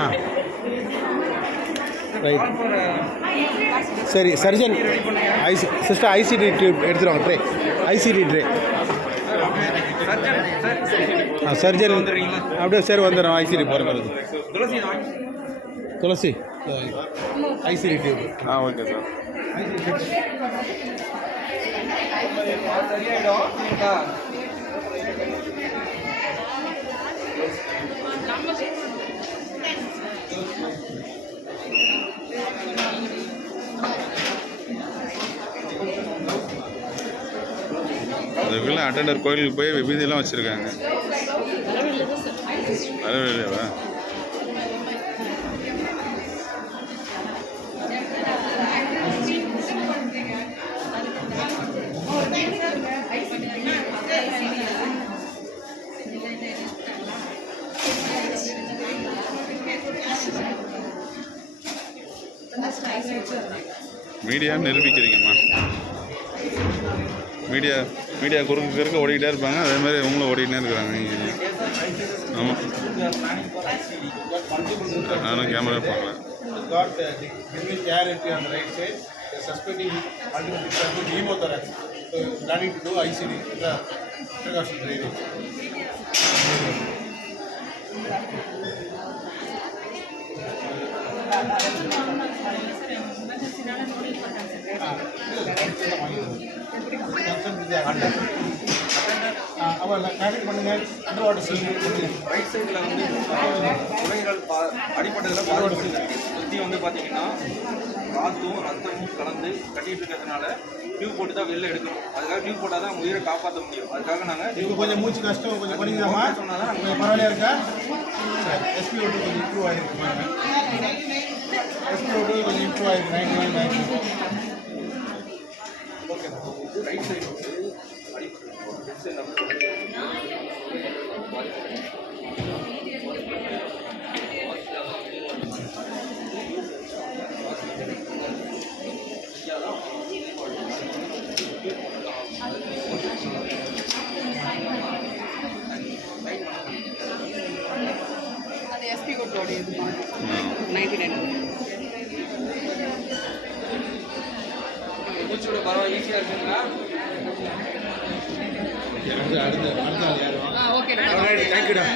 ஆ right. சரி surgeon sister ICT tube எடுத்துருவாங்க tray. ICT tray. Surgeon அப்படியே சரி வந்துடும். ஐசிடி போகிறது துளசி ஐசிடி டியூப். Okay sir. அதுக்குள்ள அட்டெண்டர் கோயிலுக்கு போய் விபூதியெல்லாம் வச்சுருக்காங்க. வரவே இல்லையாவா? மீடியா நிரூபிக்கிறீங்கம்மா. மீடியா குறுக்க ஓடிக்கிட்டே இருப்பாங்க. அதே மாதிரி இவங்களும் ஓடிக்கிட்டே இருக்கிறாங்க. ஆமாம், நானும் கேமரா பார்க்கலாம். ரைட் சைடில் வந்து குறைகள் அடிப்பட்டதில் பாதிப்பு சுற்றி வந்து பார்த்தீங்கன்னா காற்றும் ரத்தமும் கலந்து கட்டிகிட்டு இருக்கிறதுனால டியூப் போட்டு தான் வெளில எடுக்கணும். அதுக்காக டியூப் போட்டால் தான் உயிரை காப்பாற்ற முடியும். அதுக்காக நாங்கள் கொஞ்சம் மூச்சு கஷ்டம் கொஞ்சம் பண்ணிக்கலாமா? சொன்னால் தான் கொஞ்சம் பரவாயில்லையா இருக்கா? எஸ்பிஓ2 கொஞ்சம் இம்ப்ரூவ் ஆகிருக்கு. எஸ்பிஓ2 கொஞ்சம் இம்ப்ரூவ் ஆகிருக்கு. 99 ஓகே. ரைட் சைடு வந்து அடிப்பட்டு லெஃப்ட் சைடில் அது எஸ்பி கோட்டோட இது 99 மூச்சோட பரவாயில்ல ஈஸியாக இருக்குங்களா? ஓகே. தேங்க்யூடா.